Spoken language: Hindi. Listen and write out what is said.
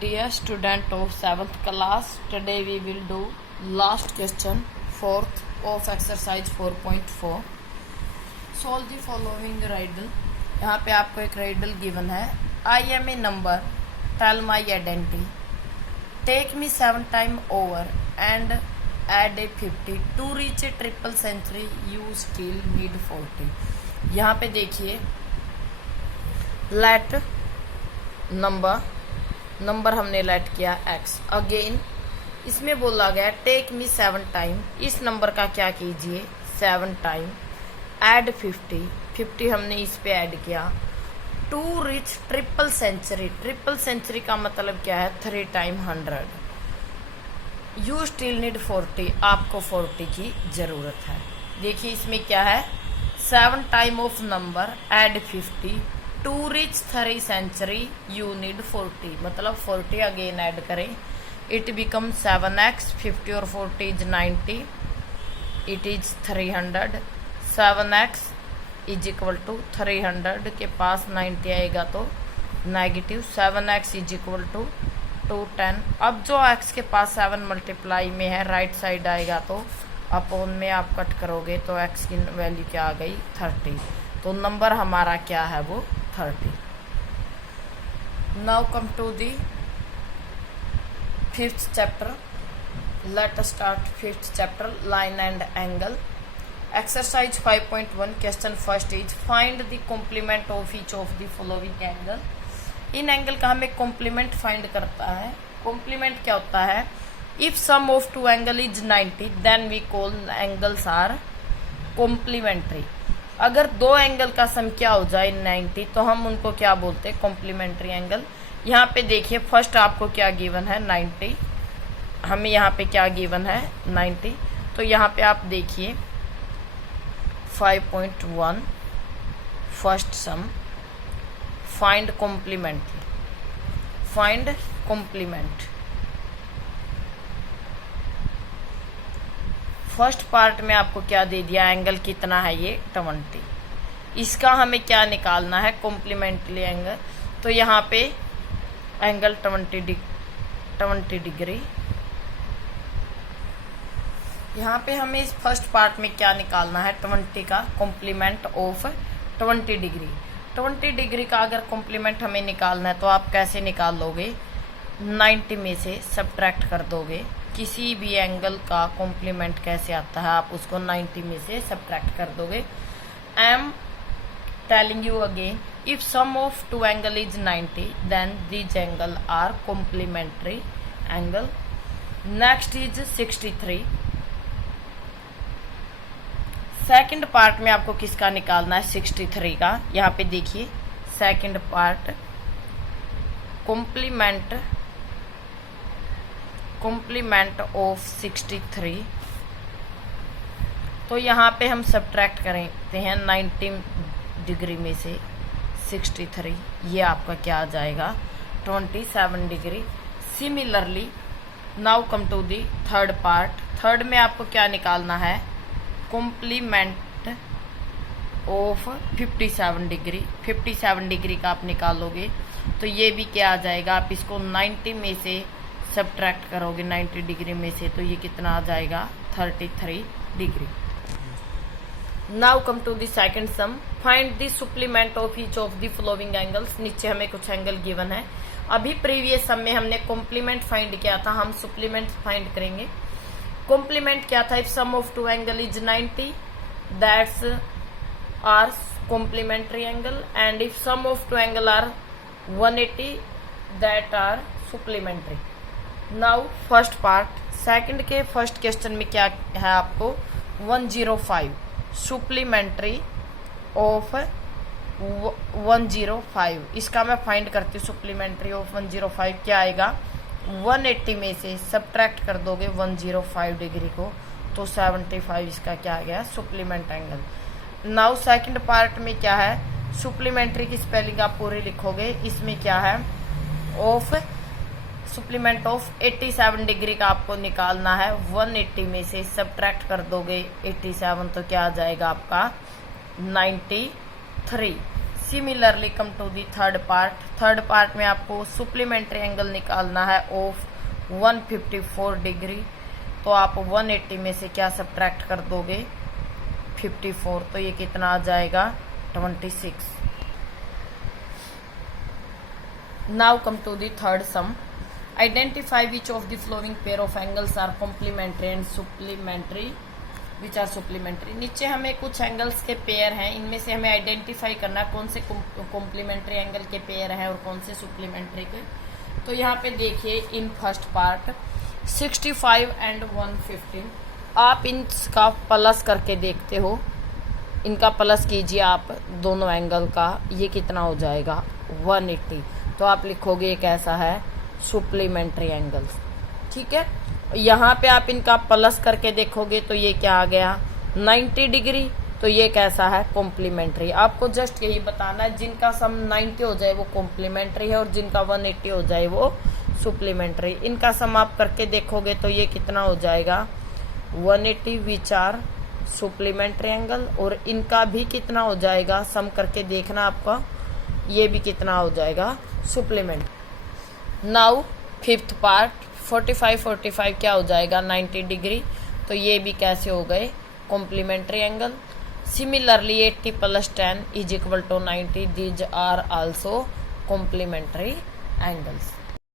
Dear student of 7th class, today we will do last question 4th of exercise 4.4. Solve the following riddle. यहाँ पे आपको एक riddle given है. I am a number. Tell my identity. Take me 7 times over and add a 50. To reach a triple century, you still need 40. यहाँ पे देखिए let नंबर हमने लेट किया x. अगेन इसमें बोला गया टेक मी 7 टाइम. इस नंबर का क्या कीजिए 7 टाइम. ऐड 50 हमने इस पे ऐड किया. To reach triple century. Triple century का मतलब क्या है 3 टाइम 100. You still need 40. आपको 40 की जरूरत है. देखिए इसमें क्या है 7 time of number add 50. To reach 3 century you need 40. मतलब 40 अगेन ऐड करें. It become 7x. 50 और 40 is 90. It is 300. 7x is equal to 300 के पास 90 आएगा तो negative. 7x is equal to 210. अब जो x के पास 7 मल्टीप्लाई में है राइट साइड आएगा तो अपॉन में आप कट करोगे तो x की वैल्यू क्या आ गई 30. तो नंबर हमारा क्या है वो 30. Now come to the 5th chapter. Let us start 5th chapter. Line and angle. Exercise 5.1 question first is find the complement of each of the following angle. इन एंगल का हमें कॉम्प्लीमेंट फाइंड करता है. कॉम्प्लीमेंट क्या होता है if sum of two angle is 90 then we call angles are complementary. अगर दो एंगल का सम क्या हो जाए 90 तो हम उनको क्या बोलते हैं कॉम्प्लीमेंट्री एंगल. यहाँ पे देखिए फर्स्ट आपको क्या गिवन है 90. हमें यहाँ पे क्या गिवन है 90. तो यहाँ पे आप देखिए 5.1 first sum find complementary. Find complement. First part में आपको क्या दे दिया एंगल कितना है ये 20. इसका हमें क्या निकालना है कॉम्प्लीमेंट्री एंगल. तो यहाँ पे एंगल 20 डिग्री. यहाँ पे हमें इस फर्स्ट पार्ट में क्या निकालना है 20 का कॉम्प्लीमेंट ऑफ 20 डिग्री. 20 डिग्री का अगर कॉम्प्लीमेंट हमें निकालना है तो आप कैसे निकाल लोगे 90 में से सब्ट्रैक्ट कर दोगे. किसी भी एंगल का कॉम्प्लीमेंट कैसे आता है आप उसको 90 में से सब्ट्रैक्ट कर दोगे. I am telling you again if sum of two angle is 90 then these angle are complementary angle. Next is 63. Second part में आपको किसका निकालना है 63 का. यहाँ पे देखिए सेकंड पार्ट कॉम्प्लीमेंट ऑफ 63. तो यहाँ पे हम सब्ट्रैक्ट करते हैं 90 डिग्री में से 63. ये आपका क्या आ जाएगा 27 degree. Similarly now come to the third part. Third में आपको क्या निकालना है कॉम्प्लीमेंट ऑफ 57 डिग्री. 57 डिग्री का आप निकालोगे तो ये भी क्या आ जाएगा. आप इसको 90 में से सब्ट्रैक्ट करोगे 90 डिग्री में से तो ये कितना आ जाएगा 33 degree. Now come to the second sum. Find the supplement of each of the following angles. नीचे हमें कुछ एंगल गिवन है. अभी प्रीवियस सम में हमने कॉम्प्लीमेंट फाइंड किया था. हम सप्लीमेंट फाइंड करेंगे. कॉम्प्लीमेंट क्या था if sum of two angle is 90 that's are complementary angle and if sum of two angle are 180 that are supplementary. Now first part. Second के फर्स्ट क्वेश्चन में क्या है आपको 105 सप्लीमेंट्री ऑफ 105. इसका मैं फाइंड करती हूँ सप्लीमेंट्री ऑफ 105 क्या आएगा 180 में से सब्ट्रैक्ट कर दोगे 105 डिग्री को तो 75 इसका क्या आ गया supplement angle. Now second part में क्या है सप्लीमेंट्री की स्पेलिंग आप पूरी लिखोगे. इसमें क्या है ऑफ सप्लीमेंट ऑफ 87 डिग्री का आपको निकालना है. 180 में से सब्ट्रैक्ट कर दोगे 87 तो क्या आ जाएगा आपका 93. Similarly come to the third part में आपको सुप्लीमेंट्री एंगल निकालना है ऑफ 154 डिग्री। तो आप 180 में से क्या सब्ट्रैक्ट कर दोगे 54, तो ये कितना आ जाएगा 26। Now come to the third sum. Identify which of the following pair of angles are complementary and supplementary which are supplementary. नीचे हमें कुछ एंगल्स के पेयर हैं, इनमें से हमें आइडेंटिफाई करना कौन से कॉम्प्लीमेंट्री एंगल के पेयर हैं और कौन से सुप्लीमेंट्री के। तो यहाँ पे देखिए इन फर्स्ट पार्ट 65 एंड 115, आप इनका प्लस करके देखते हो, इनका प्लस कीजिए आप दोनों एंगल का, ये कितना हो जाएगा 180। तो आप लिखोगे ये कैसा है सुप्लीमेंट्री एंगल्स। ठीक है, यहाँ पे आप इनका प्लस करके देखोगे तो ये क्या आ गया 90 डिग्री, तो ये कैसा है कॉम्प्लीमेंट्री। आपको जस्ट यही बताना है, जिनका सम 90 हो जाए वो कॉम्प्लीमेंट्री है और जिनका 180 हो जाए वो सुप्लीमेंट्री। इनका सम आप करके देखोगे तो ये कितना हो जाएगा 180 विच आर सुप्लीमेंट्री एंगल, और इनका भी कितना हो जाएगा सम करके देखना आपका, ये भी कितना हो जाएगा सुप्लीमेंट्री। नाउ फिफ्थ पार्ट 45 क्या हो जाएगा 90 डिग्री, तो ये भी कैसे हो गए complementary angle. Similarly 80 + 10 = 90, these are also complementary angles.